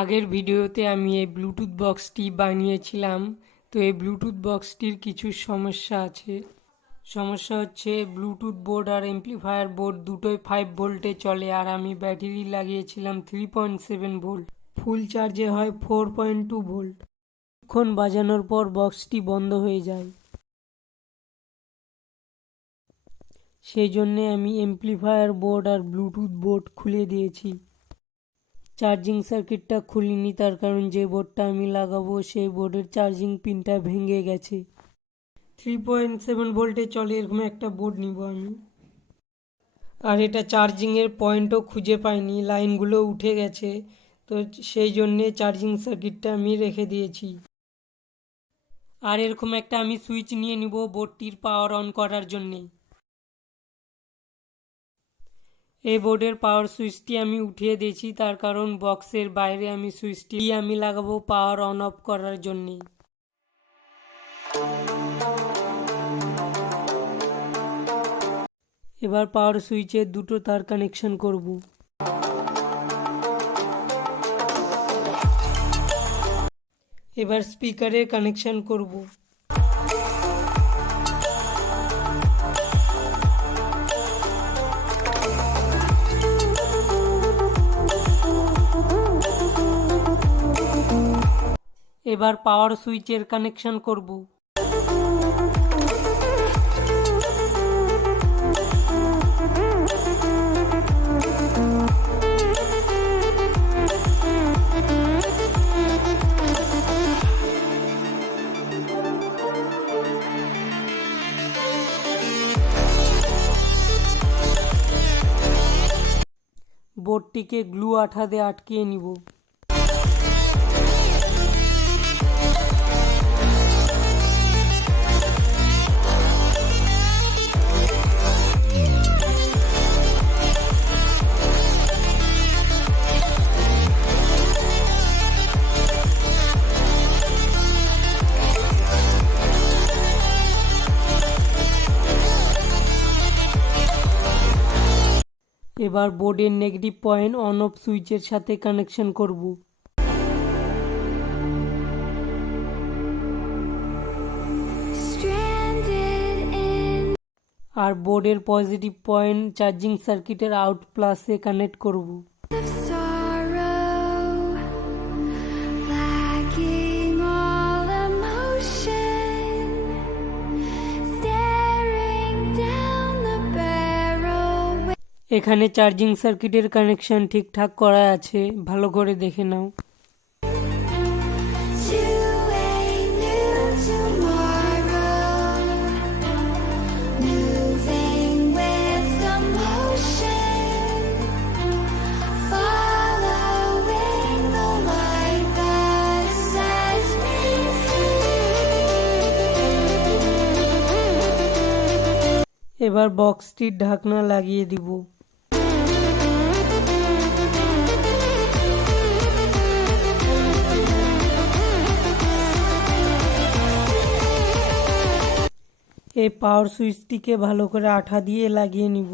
আগের ভিডিওতে আমি এই ব্লুটুথ বক্সটি বানিয়েছিলাম। তো এই ব্লুটুথ বক্সটির কিছু সমস্যা আছে। সমস্যা হচ্ছে ব্লুটুথ বোর্ড আর এমপ্লিফায়ার বোর্ড দুটোই 5 ভোল্টে চলে, আর আমি ব্যাটারি লাগিয়েছিলাম 3.7 ভোল্ট। ফুল চার্জে হয় 4.2 ভোল্ট। কিছুক্ষণ বাজানোর পর বক্সটি বন্ধ হয়ে যায়। সেই জন্যে আমি এমপ্লিফায়ার বোর্ড আর ব্লুটুথ বোর্ড খুলে দিয়েছি। চার্জিং সার্কিটটা খুলিনি, তার কারণ যে বোর্ডটা আমি লাগাবো সেই বোর্ডের চার্জিং পিনটা ভেঙে গেছে। 3.7 ভোল্টে চলে এরকম একটা বোর্ড নিব আমি। আর এটা চার্জিংয়ের পয়েন্টও খুঁজে পাইনি, লাইনগুলো উঠে গেছে। তো সেই জন্যে চার্জিং সার্কিটটা আমি রেখে দিয়েছি। আর এরকম একটা আমি সুইচ নিয়ে নিব বোর্ডটির পাওয়ার অন করার জন্যে। এই বোর্ডের পাওয়ার সুইচটি আমি উঠিয়ে দিয়েছি, তার কারণ বক্সের বাইরে আমি সুইচটি আমি লাগাবো পাওয়ার অন অফ করার জন্যে। এবার পাওয়ার সুইচের দুটো তার কানেকশন করব। এবার স্পিকারের কানেকশন করব। এবার পাওয়ার সুইচের কানেকশন করব। বোর্ডটিকে গ্লু আঠা দিয়ে আটকিয়ে নিব। এবার বোর্ডের নেগেটিভ পয়েন্ট অন অফ সুইচের সাথে কানেকশন করব। আর বোর্ডের পজিটিভ পয়েন্ট চার্জিং সার্কিটের আউট প্লাসে কানেক্ট করব। এখানে চার্জিং সার্কিটের কানেকশন ঠিকঠাক করা আছে, ভালো করে দেখে নাও। এবার বক্সটির ঢাকনা লাগিয়ে দিব। এই পাওয়ার সুইচটিকে ভালো করে আঠা দিয়ে লাগিয়ে নিব।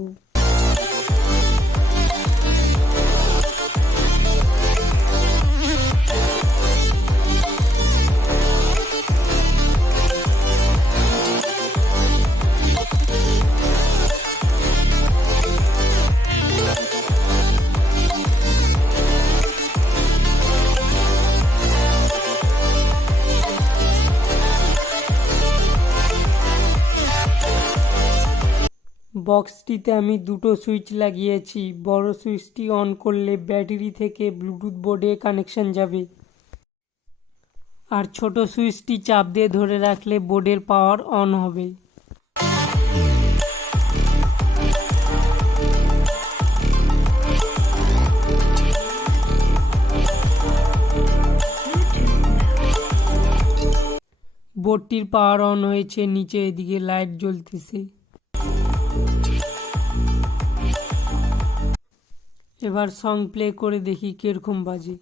বক্সটিতে আমি দুটো সুইচ লাগিয়েছি। বড় সুইচটি অন করলে ব্যাটারি থেকে ব্লুটুথ বোর্ডে কানেকশন যাবে, আর ছোট সুইচটি চাপ দিয়ে ধরে রাখলে বোর্ডের পাওয়ার অন হবে। বোর্ডটির পাওয়ার অন হয়েছে, নিচে এদিকে লাইট জ্বলতেছে। এবার সং প্লে করে দেখি কিরকম বাজে।